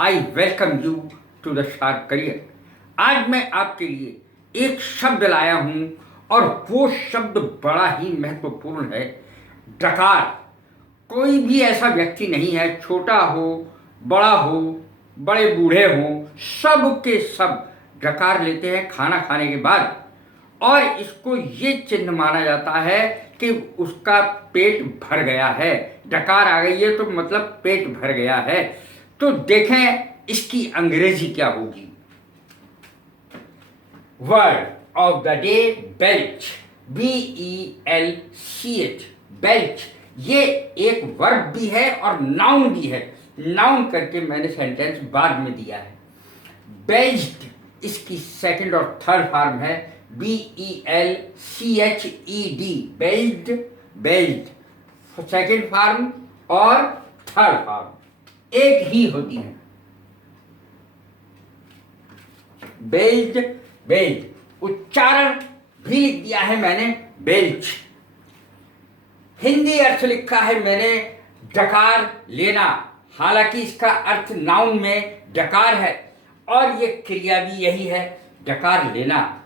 I welcome you to the sharp career. आज मैं आपके लिए एक शब्द लाया हूं और वो शब्द बड़ा ही महत्वपूर्ण है, डकार। कोई भी ऐसा व्यक्ति नहीं है, छोटा हो, बड़ा हो, बड़े बूढ़े हो, सब के सब डकार लेते हैं खाना खाने के बाद। और इसको ये चिन्ह माना जाता है कि उसका पेट भर गया है। डकार आ गई है तो मतलब पेट भर गया है। तो देखें इसकी अंग्रेजी क्या होगी। Word of the day, belch. BELCH, belch. ये एक वर्ब भी है और नाउन भी है। नाउन करके मैंने सेंटेंस बाद में दिया है। बेल्च्ड इसकी सेकंड और थर्ड फॉर्म है, BELCHED, बेल्च्ड, बेल्च्ड। सेकंड फॉर्म और थर्ड फॉर्म एक ही होती है। बेल्च्ड, बेल्च्ड। उच्चारण भी लिख दिया है मैंने, बेल्च। हिंदी अर्थ लिखा है मैंने, डकार लेना। हालांकि इसका अर्थ नाउन में डकार है और ये क्रिया भी यही है, डकार लेना।